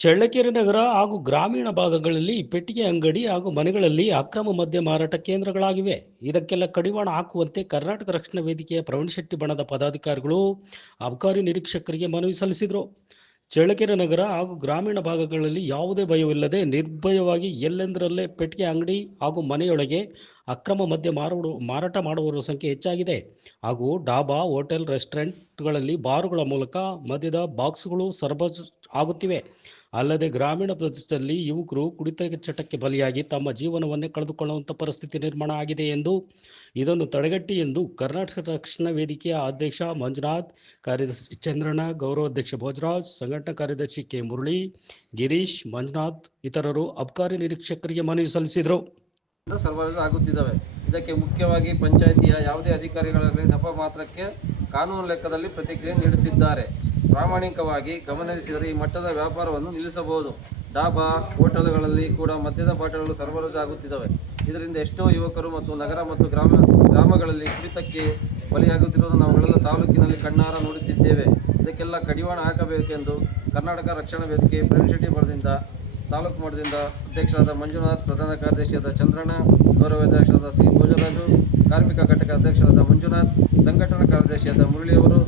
ಚಳ್ಳಕೆರೆ ನಗರ ಹಾಗೂ ಗ್ರಾಮೀಣ ಭಾಗಗಳಲ್ಲಿ ಪೆಟ್ಟಿಗೆ ಅಂಗಡಿ ಹಾಗೂ ಮನೆಗಳಲ್ಲಿ ಅಕ್ರಮ ಮದ್ಯ ಮಾರಾಟ ಕೇಂದ್ರಗಳಾಗಿವೆ. ಇದಕ್ಕೆಲ್ಲ ಕಡಿವಾಣ ಹಾಕುವಂತೆ ಕರ್ನಾಟಕ ರಕ್ಷಣಾ ವೇದಿಕೆಯ ಪ್ರವೀಣ್ ಶೆಟ್ಟಿ ಬಣದ ಪದಾಧಿಕಾರಿಗಳು ಅಬಕಾರಿ ನಿರೀಕ್ಷಕರಿಗೆ ಮನವಿ ಸಲ್ಲಿಸಿದರು. ಚಳ್ಳಕೆರೆ ನಗರ ಹಾಗೂ ಗ್ರಾಮೀಣ ಭಾಗಗಳಲ್ಲಿ ಯಾವುದೇ ಭಯವಿಲ್ಲದೆ ನಿರ್ಭಯವಾಗಿ ಎಲ್ಲೆಂದರಲ್ಲೇ ಪೆಟ್ಟಿಗೆ ಅಂಗಡಿ ಹಾಗೂ ಮನೆಯೊಳಗೆ ಅಕ್ರಮ ಮದ್ಯ ಮಾರಾಟ ಮಾಡುವವರ ಸಂಖ್ಯೆ ಹೆಚ್ಚಾಗಿದೆ. ಹಾಗೂ ಡಾಬಾ, ಹೋಟೆಲ್, ರೆಸ್ಟೋರೆಂಟ್ಗಳಲ್ಲಿ ಬಾರುಗಳ ಮೂಲಕ ಮದ್ಯದ ಬಾಕ್ಸ್ಗಳು ಸರಬರಾಜು ಆಗುತ್ತಿವೆ. ಅಲ್ಲದೆ ಗ್ರಾಮೀಣ ಪ್ರದೇಶದಲ್ಲಿ ಯುವಕರು ಕುಡಿತ ಚಟಕ್ಕೆ ಬಲಿಯಾಗಿ ತಮ್ಮ ಜೀವನವನ್ನೇ ಕಳೆದುಕೊಳ್ಳುವಂಥ ಪರಿಸ್ಥಿತಿ ನಿರ್ಮಾಣ ಆಗಿದೆ ಎಂದು ಇದನ್ನು ತಡೆಗಟ್ಟಿ ಎಂದು ಕರ್ನಾಟಕ ರಕ್ಷಣಾ ವೇದಿಕೆಯ ಅಧ್ಯಕ್ಷ ಮಂಜುನಾಥ್, ಕಾರ್ಯದರ್ಶಿ ಚಂದ್ರಣ್ಣ, ಗೌರವಾಧ್ಯಕ್ಷ ಭೋಜರಾಜ್, ಸಂಘಟನಾ ಕಾರ್ಯದರ್ಶಿ ಕೆ ಮುರಳಿ, ಗಿರೀಶ್, ಮಂಜುನಾಥ್ ಇತರರು ಅಬಕಾರಿ ನಿರೀಕ್ಷಕರಿಗೆ ಮನವಿ ಸಲ್ಲಿಸಿದರು. ಸರಬರಾಜು ಆಗುತ್ತಿದ್ದಾವೆ. ಇದಕ್ಕೆ ಮುಖ್ಯವಾಗಿ ಪಂಚಾಯಿತಿಯ ಯಾವುದೇ ಅಧಿಕಾರಿಗಳಲ್ಲಿ ನೆಪ ಮಾತ್ರಕ್ಕೆ ಕಾನೂನು ಲೆಕ್ಕದಲ್ಲಿ ಪ್ರತಿಕ್ರಿಯೆ ನೀಡುತ್ತಿದ್ದಾರೆ. ಪ್ರಾಮಾಣಿಕವಾಗಿ ಗಮನಿಸಿದರೆ ಈ ಮಟ್ಟದ ವ್ಯಾಪಾರವನ್ನು ನಿಲ್ಲಿಸಬಹುದು. ಡಾಬಾ, ಹೋಟೆಲ್ಗಳಲ್ಲಿ ಕೂಡ ಮದ್ಯದ ಬಾಟಲ್ಗಳು ಸರಬರಾಜು ಆಗುತ್ತಿದ್ದಾವೆ. ಇದರಿಂದ ಎಷ್ಟೋ ಯುವಕರು ಮತ್ತು ನಗರ ಮತ್ತು ಗ್ರಾಮಗಳಲ್ಲಿ ಕುಡಿತಕ್ಕೆ ಬಲಿಯಾಗುತ್ತಿರುವುದು ನಾವುಗಳೆಲ್ಲ ತಾಲೂಕಿನಲ್ಲಿ ಕಣ್ಣಾರ ನೋಡುತ್ತಿದ್ದೇವೆ. ಇದಕ್ಕೆಲ್ಲ ಕಡಿವಾಣ ಹಾಕಬೇಕೆಂದು ಕರ್ನಾಟಕ ರಕ್ಷಣಾ ವೇದಿಕೆ ಪ್ರವೀಣ್ ಬಣದಿಂದ ತಾಲೂಕು ಮಟ್ಟದಿಂದ ಅಧ್ಯಕ್ಷರಾದ ಮಂಜುನಾಥ್, ಪ್ರಧಾನ ಕಾರ್ಯದರ್ಶಿಯಾದ ಚಂದ್ರಣ್ಣ, ಗೌರವಾಧ್ಯಕ್ಷರಾದ ಸಿ ಭೋಜರಾಜು, ಕಾರ್ಮಿಕ ಘಟಕ ಅಧ್ಯಕ್ಷರಾದ ಮಂಜುನಾಥ್, ಸಂಘಟನಾ ಕಾರ್ಯದರ್ಶಿಯಾದ ಮುರಳಿಯವರು